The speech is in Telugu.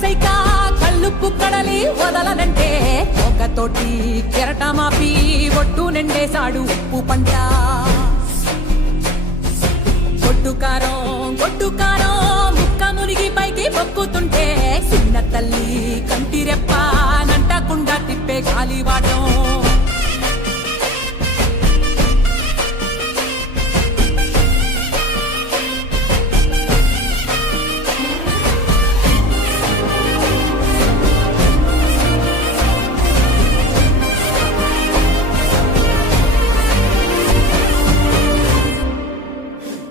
సైక కళ్ళుప్పు కడలి వదలనంటే ఒకతోటి కెరటమాపి ఒట్టు నిండేశాడు ఉప్పు పంట గొడ్డుకారం ముక్క మునిగి పైకి మొక్కుతుంటే చిన్న తల్లి కంటి రెప్ప నంటకుండా తిప్పే గాలివాటం